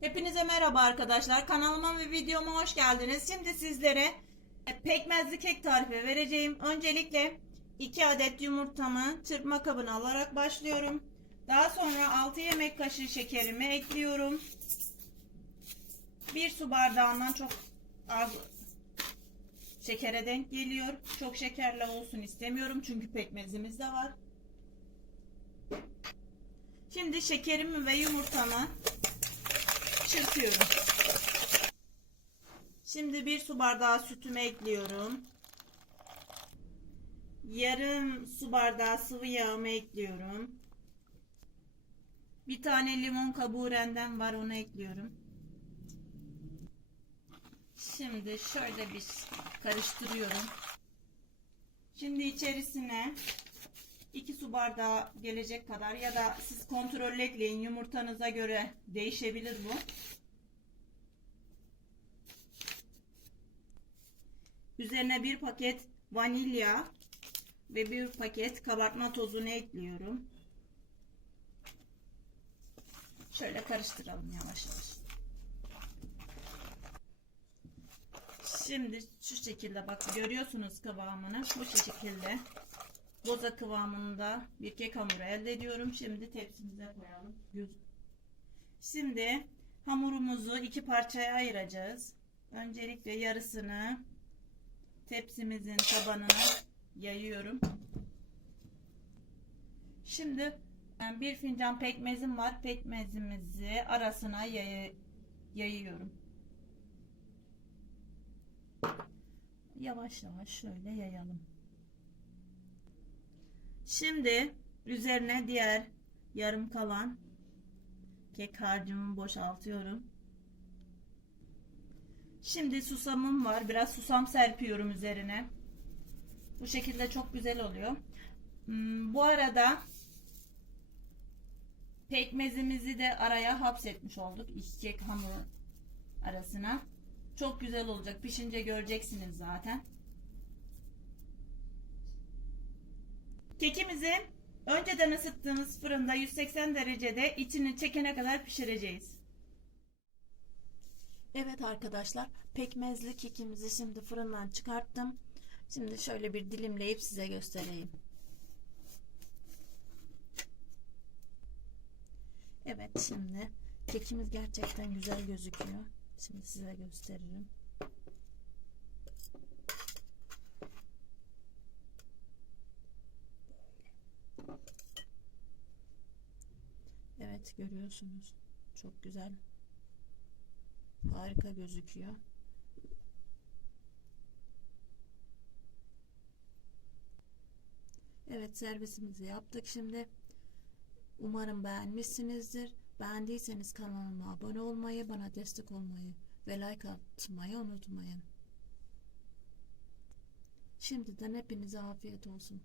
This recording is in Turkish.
Hepinize merhaba arkadaşlar. Kanalıma ve videoma hoş geldiniz. Şimdi sizlere e, pekmezli kek tarifi vereceğim. Öncelikle 2 adet yumurtamı çırpma kabına alarak başlıyorum. Daha sonra 6 yemek kaşığı şekerimi ekliyorum. 1 su bardağından çok az şekere denk geliyor. Çok şekerli olsun istemiyorum çünkü pekmezimiz de var. Şimdi şekerimi ve yumurtamı çırpıyorum. Şimdi bir su bardağı sütümü ekliyorum. Yarım su bardağı sıvı yağımı ekliyorum. Bir tane limon kabuğu rendem var onu ekliyorum. Şimdi şöyle bir karıştırıyorum. Şimdi içerisine 2 su bardağı gelecek kadar ya da siz kontrol ekleyin yumurtanıza göre değişebilir bu. Üzerine bir paket vanilya ve bir paket kabartma tozunu ekliyorum. Şöyle karıştıralım yavaş yavaş. Şimdi şu şekilde bak görüyorsunuz kıvamını bu şekilde boza kıvamında bir kek hamuru elde ediyorum. Şimdi tepsimize koyalım. Şimdi hamurumuzu iki parçaya ayıracağız. Öncelikle yarısını tepsimizin tabanına yayıyorum. Şimdi ben bir fincan pekmezim var. Pekmezimizi arasına yay yayıyorum. Yavaş yavaş şöyle yayalım. Şimdi üzerine diğer yarım kalan kek harcımı boşaltıyorum. Şimdi susamım var. Biraz susam serpiyorum üzerine. Bu şekilde çok güzel oluyor. Hmm, Bu arada pekmezimizi de araya hapsetmiş olduk. İki kek hamur arasına. Çok güzel olacak. Pişince göreceksiniz zaten. Kekimizi önceden ısıttığımız fırında 180 derecede içini çekene kadar pişireceğiz. Evet arkadaşlar pekmezli kekimizi şimdi fırından çıkarttım. Şimdi şöyle bir dilimleyip size göstereyim. Evet şimdi kekimiz gerçekten güzel gözüküyor. Şimdi size gösteririm. Görüyorsunuz. Çok güzel. Harika gözüküyor. Evet servisimizi yaptık. Şimdi umarım beğenmişsinizdir. Beğendiyseniz kanalıma abone olmayı, bana destek olmayı ve like atmayı unutmayın. Şimdiden hepinize afiyet olsun.